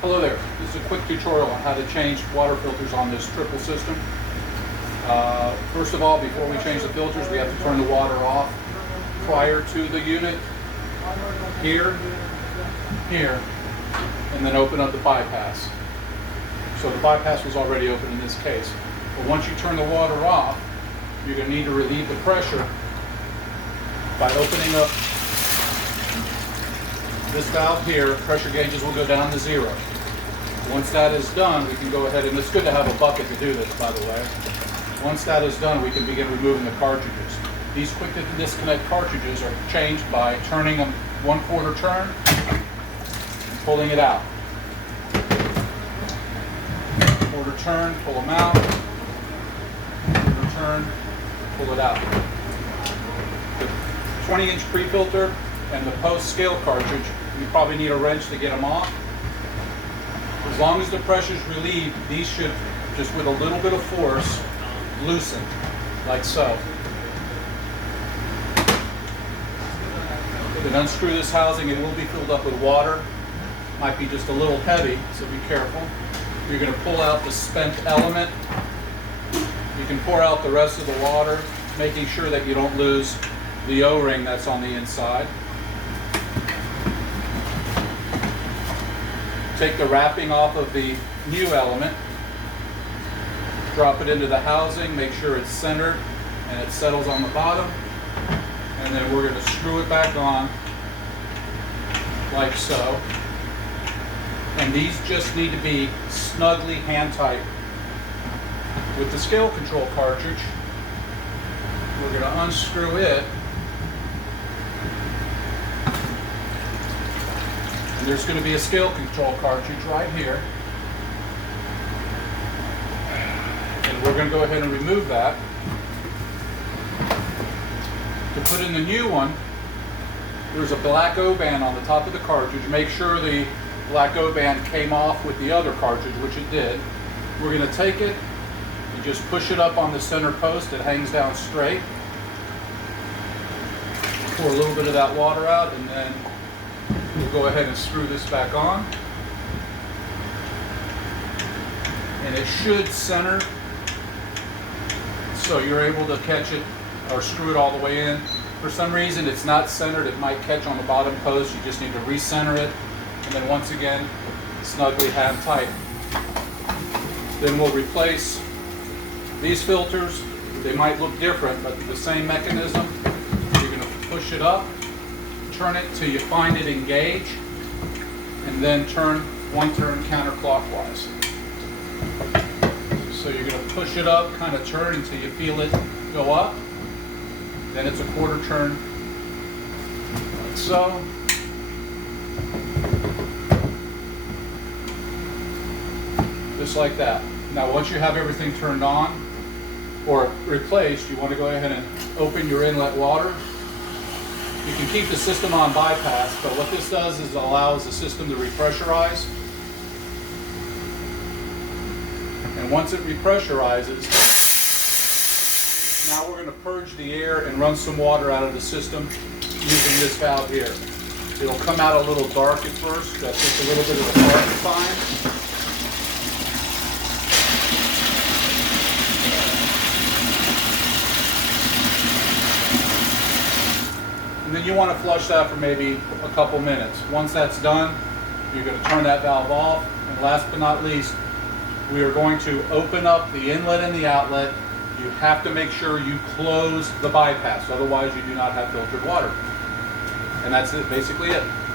Hello there. This is a quick tutorial on how to change water filters on this triple system. First of all, before we change the filters, we have to turn the water off prior to the unit. Here, and then open up the bypass. So the bypass was already open in this case. But once you turn the water off, you're going to need to relieve the pressure by opening up this valve here. Pressure gauges will go down to 0. Once that is done, we can go ahead, and it's good to have a bucket to do this, by the way. Once that is done, we can begin removing the cartridges. These quick disconnect cartridges are changed by turning them 1/4 turn and pulling it out. 1/4 turn, pull them out. 1/4 turn, pull it out. The 20-inch pre-filter and the post-scale cartridge, you probably need a wrench to get them off. As long as the pressure is relieved, these should, just with a little bit of force, loosen, like so. Then unscrew this housing. It will be filled up with water. Might be just a little heavy, so be careful. You're going to pull out the spent element. You can pour out the rest of the water, making sure that you don't lose the O-ring that's on the inside. Take the wrapping off of the new element. Drop it into the housing, make sure it's centered and it settles on the bottom. And then we're going to screw it back on like so. And these just need to be snugly hand tight. With the scale control cartridge, we're going to unscrew it. And there's going to be a scale control cartridge right here. And we're going to go ahead and remove that. To put in the new one, there's a black O-band on the top of the cartridge. Make sure the black O-band came off with the other cartridge, which it did. We're going to take it and just push it up on the center post. It hangs down straight. Pour a little bit of that water out, and then we'll go ahead and screw this back on. And it should center so you're able to catch it or screw it all the way in. For some reason it's not centered, it might catch on the bottom post. You just need to recenter it, and then once again snugly hand tight. Then we'll replace these filters. They might look different, but the same mechanism. You're going to push it up, turn it till you find it engage, and then turn one turn counterclockwise. So you're going to push it up, kind of turn until you feel it go up. Then it's a 1/4 turn, like so. Just like that. Now once you have everything turned on or replaced, you want to go ahead and open your inlet water. You can keep the system on bypass, but what this does is it allows the system to repressurize. And once it repressurizes, now we're going to purge the air and run some water out of the system using this valve here. It'll come out a little dark at first. That's just a little bit of a dark sign. And then you want to flush that for maybe a couple minutes. Once that's done, you're going to turn that valve off. And last but not least, we are going to open up the inlet and the outlet. You have to make sure you close the bypass, otherwise you do not have filtered water. And that's it, basically it.